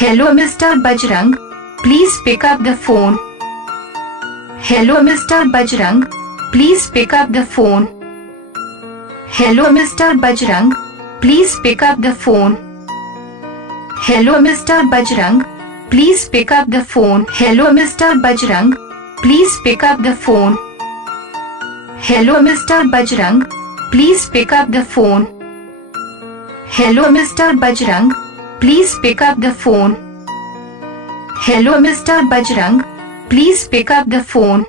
Hello Mr. Bajrang, please pick up the phone. Hello Mr. Bajrang, please pick up the phone. Hello Mr. Bajrang, please pick up the phone. Hello Mr. Bajrang, please pick up the phone. Hello Mr. Bajrang, please pick up the phone. Hello Mr. Bajrang, please pick up the phone. Hello Mr. Bajrang, please pick up the phone. Hello Mr. Bajrang, please pick up the phone.